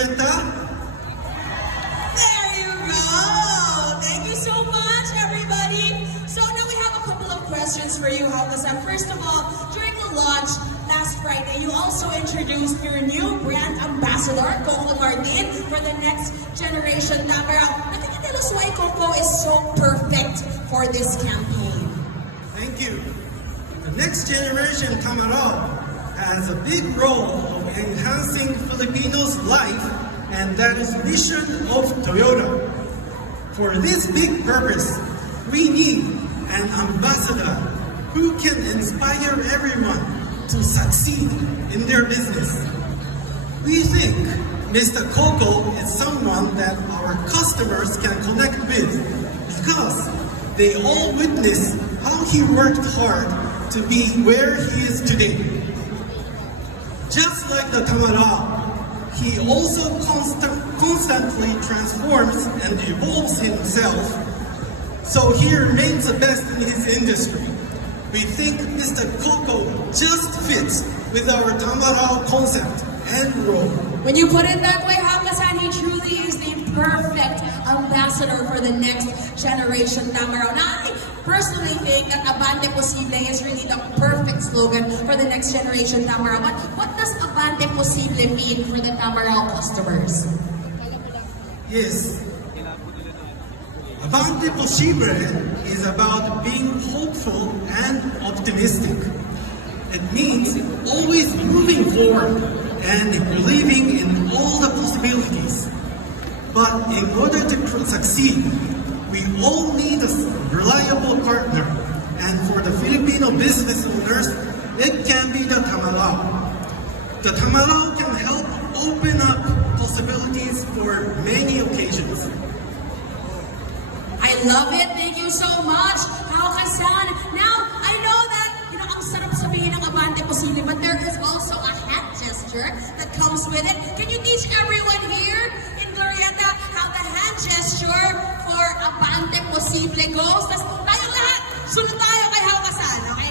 Glorieta? There you go! Thank you so much, everybody! So now we have a couple of questions for you, Hao-Kasan. First of all, during the launch last Friday, you also introduced your new brand ambassador, Coco Martin, for the next generation Tamaraw. Can you tell us why Coco is so perfect for this campaign? Thank you. The next generation Tamaraw has a big role of enhancing Filipinos' life, and that is the mission of Toyota. For this big purpose, we need an ambassador who can inspire everyone to succeed in their business. We think Mr. Coco is someone that our customers can connect with because they all witness how he worked hard to be where he is today. Just like the Tamaraw, he also constantly transforms and evolves himself, so he remains the best in his industry. We think Mr. Coco just fits with our Tamaraw concept and role. When you put it that way, Hao-Kasan, he truly is the perfect ambassador for the next generation Tamaraw. Now, I personally think that Abante Posible is really the perfect slogan for the next generation Tamaraw. But what does Abante Posible mean for the Tamaraw customers? Yes. Abante Posible is about being hopeful and optimistic. It means always moving forward and believing in all the possibilities. But in order to succeed, we all need a reliable partner. And for the Filipino business owners, it can be the Tamaraw. The Tamaraw can help open up possibilities for many occasions. I love it. Thank you so much, Hao-Kasan. Now, I know that, ang sarap sabihin ng Abante Posible, but there is also a hand gesture that comes with it. Can you teach everyone here in Glorieta how the hand gesture for Abante Posible goes? Tapos tayong lahat, sunod tayo kay Hao-Kasan. Okay,